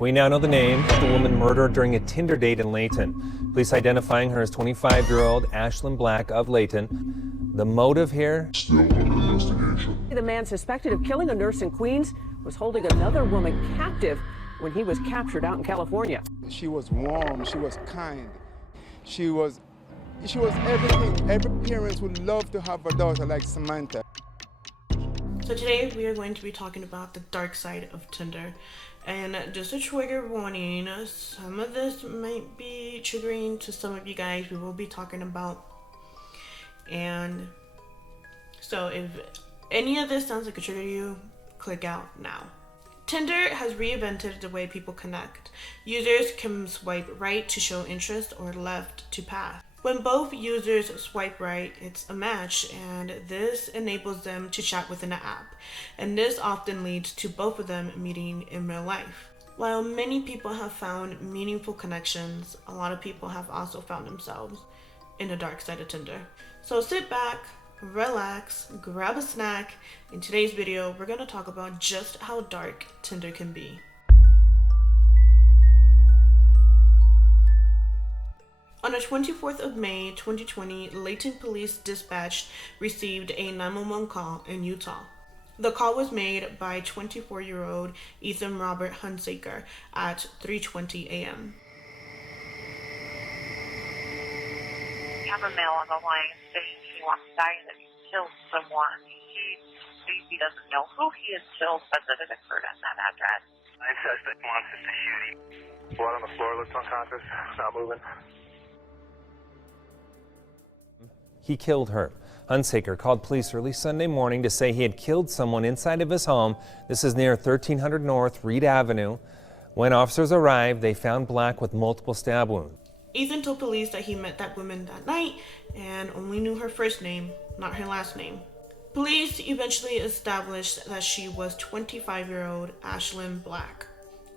We now know the name of the woman murdered during a Tinder date in Loeylane. Police identifying her as 25-year-old Ashlyn Black of Loeylane. The motive here? Still under investigation. The man suspected of killing a nurse in Queens was holding another woman captive when he was captured out in California. She was warm, she was kind, she was everything. Every parent would love to have a daughter like Samantha. So today we are going to be talking about the dark side of Tinder. And just a trigger warning, some of this might be triggering to some of you guys we will be talking about. And so if any of this sounds like a trigger to you, click out now. Tinder has reinvented the way people connect. Users can swipe right to show interest or left to pass. When both users swipe right, it's a match, and this enables them to chat within the app. And this often leads to both of them meeting in real life. While many people have found meaningful connections, a lot of people have also found themselves in the dark side of Tinder. So sit back, relax, grab a snack. In today's video, we're going to talk about just how dark Tinder can be. On the 24th of May, 2020, Loeylane Police Dispatch received a 911 call in Utah. The call was made by 24-year-old Ethan Robert Hunsaker at 3:20 a.m. We have a male on the line saying he wants to die and that he killed someone. He doesn't know who he has killed, but that it occurred at that address. The suspect wants us to shoot him. Blood on the floor, looks unconscious, not moving. He killed her. Hunsaker called police early Sunday morning to say he had killed someone inside of his home. This is near 1300 North Reed Avenue. When officers arrived, they found Black with multiple stab wounds. Ethan told police that he met that woman that night and only knew her first name, not her last name. Police eventually established that she was 25-year-old Ashlyn Black.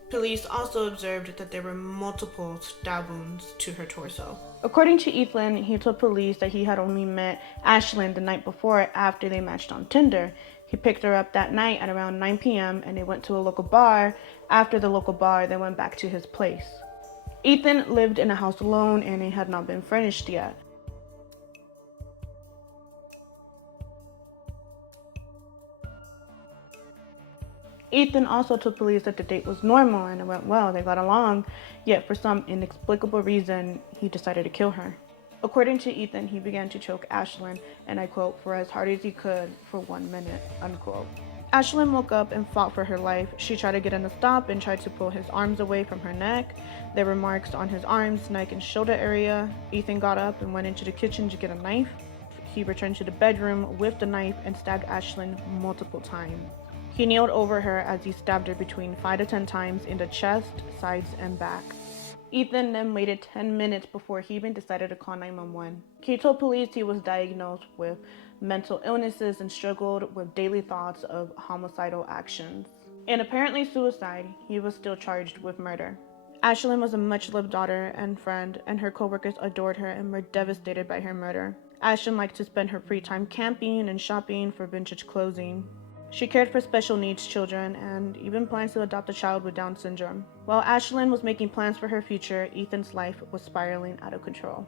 Police also observed that there were multiple stab wounds to her torso. According to Ethan, he told police that he had only met Ashlyn the night before after they matched on Tinder. He picked her up that night at around 9 p.m. and they went to a local bar. After the local bar, they went back to his place. Ethan lived in a house alone and it had not been furnished yet. Ethan also told police that the date was normal and it went well, they got along, yet for some inexplicable reason, he decided to kill her. According to Ethan, he began to choke Ashlyn, and I quote, for as hard as he could for 1 minute, unquote. Ashlyn woke up and fought for her life. She tried to get him to stop and tried to pull his arms away from her neck. There were marks on his arms, neck, and shoulder area. Ethan got up and went into the kitchen to get a knife. He returned to the bedroom with the knife and stabbed Ashlyn multiple times. He kneeled over her as he stabbed her between 5 to 10 times in the chest, sides, and back. Ethan then waited 10 minutes before he even decided to call 911. He told police he was diagnosed with mental illnesses and struggled with daily thoughts of homicidal actions. And apparently suicide, he was still charged with murder. Ashlyn was a much-loved daughter and friend, and her co-workers adored her and were devastated by her murder. Ashlyn liked to spend her free time camping and shopping for vintage clothing. She cared for special needs children and even plans to adopt a child with Down syndrome. While Ashlyn was making plans for her future, Ethan's life was spiraling out of control.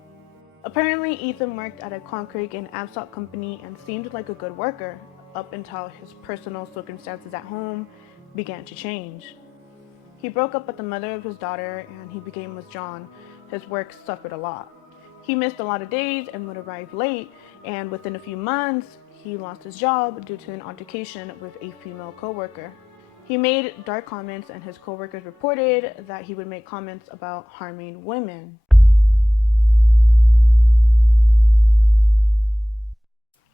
Apparently, Ethan worked at a concrete and asphalt company and seemed like a good worker up until his personal circumstances at home began to change. He broke up with the mother of his daughter and he became withdrawn. His work suffered a lot. He missed a lot of days and would arrive late, and within a few months, he lost his job due to an altercation with a female coworker. He made dark comments and his coworkers reported that he would make comments about harming women.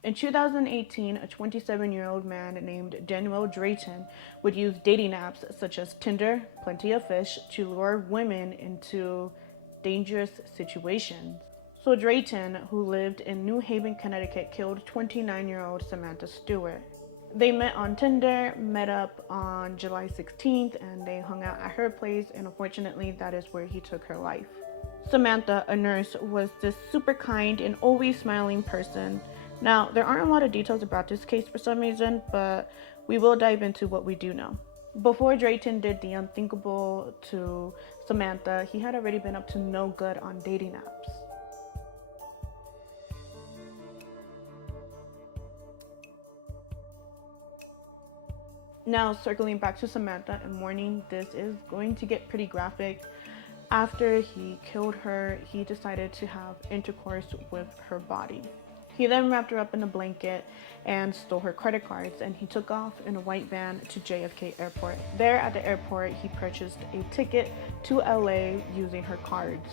In 2018, a 27-year-old man named Danueal Drayton would use dating apps such as Tinder, Plenty of Fish to lure women into dangerous situations. So Drayton, who lived in New Haven, Connecticut, killed 29-year-old Samantha Stewart. They met on Tinder, met up on July 16th, and they hung out at her place, and unfortunately, that is where he took her life. Samantha, a nurse, was this super kind and always smiling person. Now, there aren't a lot of details about this case for some reason, but we will dive into what we do know. Before Drayton did the unthinkable to Samantha, he had already been up to no good on dating apps. Now, circling back to Samantha and warning, this is going to get pretty graphic. After he killed her, he decided to have intercourse with her body. He then wrapped her up in a blanket and stole her credit cards, and he took off in a white van to JFK Airport. There at the airport, he purchased a ticket to LA using her cards.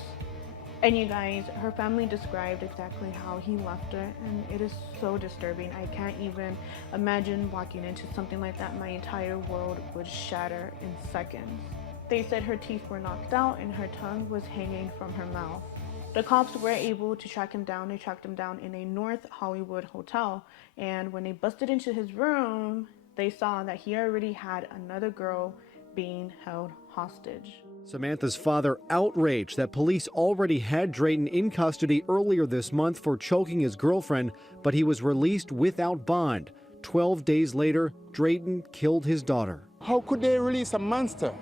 And you guys, her family described exactly how he left her, and it is so disturbing. I can't even imagine walking into something like that. My entire world would shatter in seconds. They said her teeth were knocked out and her tongue was hanging from her mouth. The cops were able to track him down. They tracked him down in a North Hollywood hotel, and when they busted into his room, they saw that he already had another girl being held hostage. Samantha's father outraged that police already had Drayton in custody earlier this month for choking his girlfriend, but he was released without bond. 12 days later, Drayton killed his daughter. How could they release a monster?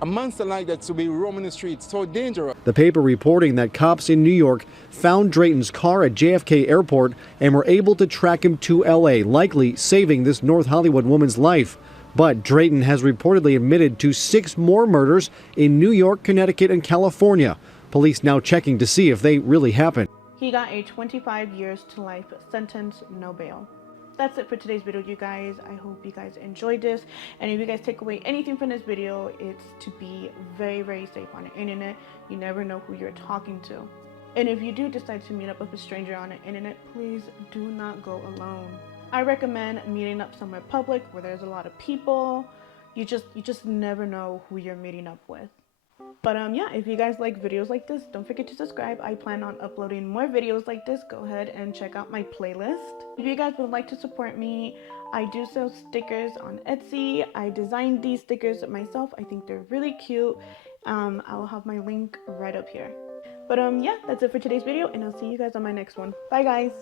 A monster like that to be roaming the streets, so dangerous. The paper reporting that cops in New York found Drayton's car at JFK Airport and were able to track him to LA, likely saving this North Hollywood woman's life. But Drayton has reportedly admitted to 6 more murders in New York, Connecticut, and California. Police now checking to see if they really happened. He got a 25 years to life sentence, no bail. That's it for today's video, you guys. I hope you guys enjoyed this. And if you guys take away anything from this video, it's to be very, very safe on the internet. You never know who you're talking to. And if you do decide to meet up with a stranger on the internet, please do not go alone. I recommend meeting up somewhere public where there's a lot of people. You just never know who you're meeting up with. But yeah, if you guys like videos like this, don't forget to subscribe. I plan on uploading more videos like this. Go ahead and check out my playlist. If you guys would like to support me, I do sell stickers on Etsy. I designed these stickers myself. I think they're really cute. I will have my link right up here. But yeah, that's it for today's video, and I'll see you guys on my next one. Bye guys.